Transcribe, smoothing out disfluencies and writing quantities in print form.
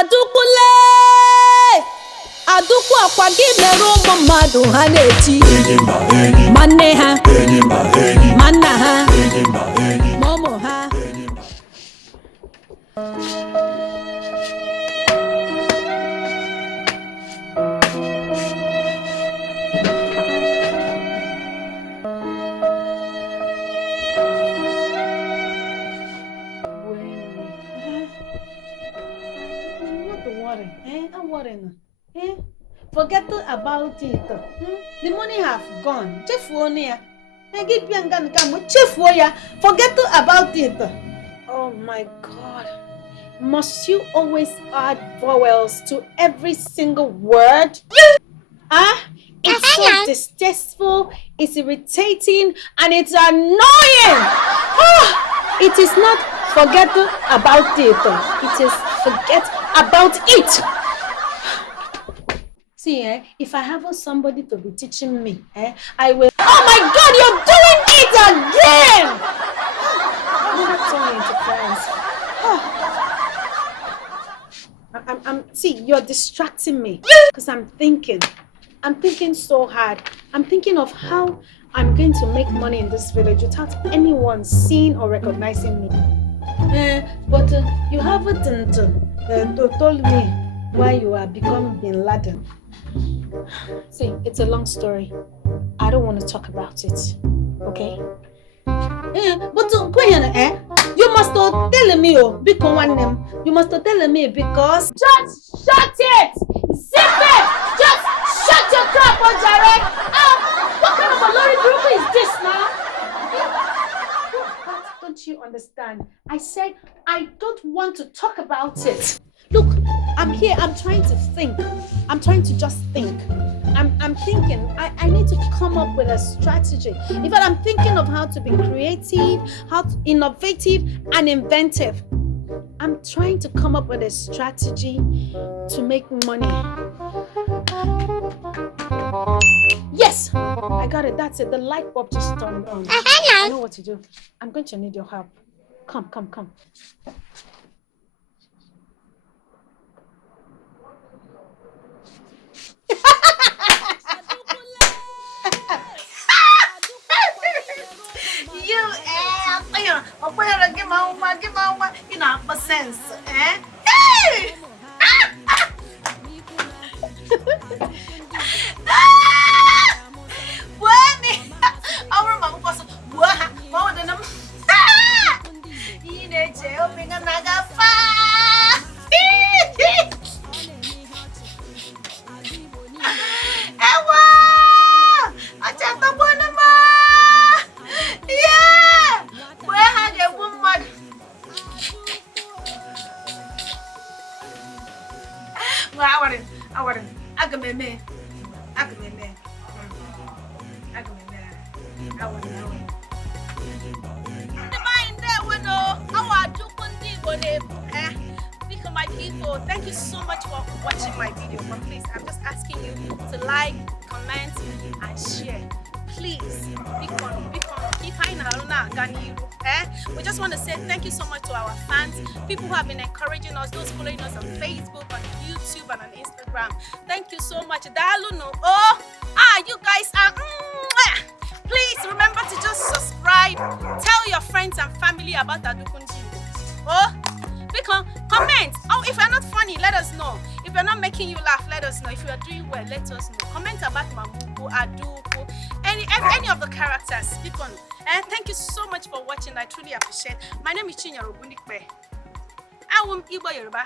Adukule Adukwu akwa gị mere ụmụ mmadụ ha na-eti manne ha manna ha ụmụ ha. I'm worrying. Forget about it. The money have gone. Forget about it. Oh my God. Must you always add vowels to every single word? It's so distasteful, it's irritating, and it's annoying. It is not forget about it. It is forget about it. See, if I have somebody to be teaching me, I will. Oh my God, you're doing it again! See, you're distracting me because I'm thinking so hard. I'm thinking of how I'm going to make money in this village without anyone seeing or recognizing me. But you haven't told me why you are becoming Bin Laden. See, it's a long story. I don't want to talk about it. Okay? But go ahead, you must tell me, because one name. You must tell me because. Just shut it! Zip it! Just shut your crap, Ojare! What kind of a lorry group is this now? Don't you understand? I said I don't want to talk about it. Look, I'm here. I'm trying to think. I'm trying to just think. I'm thinking. I need to come up with a strategy. In fact, I'm thinking of how to be creative, how to innovative and inventive. I'm trying to come up with a strategy to make money. Yes, I got it. That's it. The light bulb just turned on. I know what to do. I'm going to need your help. Come. You know, for sense, Hey! My people, thank you so much for watching my video. But please, I'm just asking you to like, comment, and share. Please, we just want to say thank you so much to our fans, people who have been encouraging us, those following us on Facebook, on YouTube, and on Instagram. Thank you so much. You guys are. Please remember to just subscribe. Tell your friends and family about Adaukwu Ndigbo. Comment. If you're not funny, let us know. If you're not making you laugh, let us know. If you are doing well, let us know. Comment about Mamaukwu, Adaukwu, any of the characters. Speak on. And thank you so much for watching. I truly appreciate. My name is Chinyere Ogundipe. I am Igbo Yoruba.